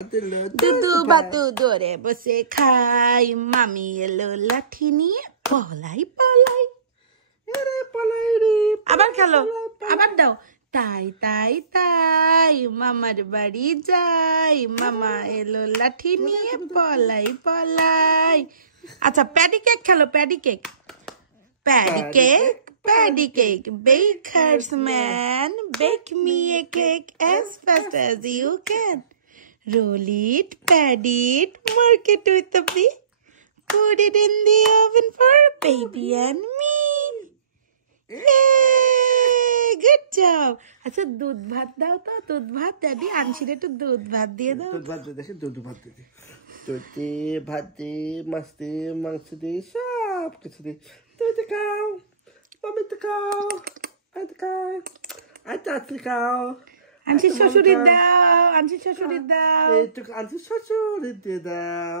দুদু বাতু দৌড়ে বসে খাই মামি এলো লাঠি নিয়ে পলাই পলাই পলাই রে আবার খেলো আবার দাও তাই তাই তাই মামার বাড়ি যাই মামা এলো লাঠি নিয়ে পলাই পলাই আচ্ছা প্যাডি কেক খেলো paddy cake Patty cake, baker's man, bake me a cake as fast as you can. Roll it, pat it, mark it with a bee. Put it in the oven for baby and me. Yay! Good job. আচ্ছা দুধ ভাত দাও তো দুধ ভাত daddy আনছিরে একটু দুধ ভাত দিয়ে দাও দুধ ভাত দে দুধ ভাত দে তুই ভাত দে মাছ দে মাংস দে সব কিছু দে তুই তো খাও মামি তো খাও আই তো খাও আই তো খাও আনছি শ্বশুরের দাও আনছি শ্বশুরের দাও এই তো আনছি শ্বশুরের দিয়ে দাও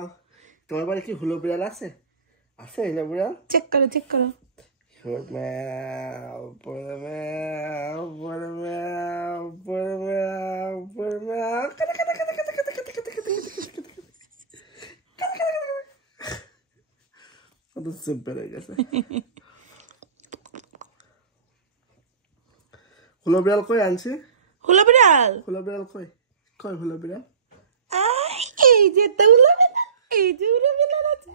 তোমার বাড়ি কি হুলো বিড়াল আছে আছে হুলো বিড়াল চেক করো সিম্পল হয়ে গেছে হুলো বিড়াল কই আনছে হুলো বিড়াল কই হুলো বিড়াল এই যে তো হুলো বিড়াল আছে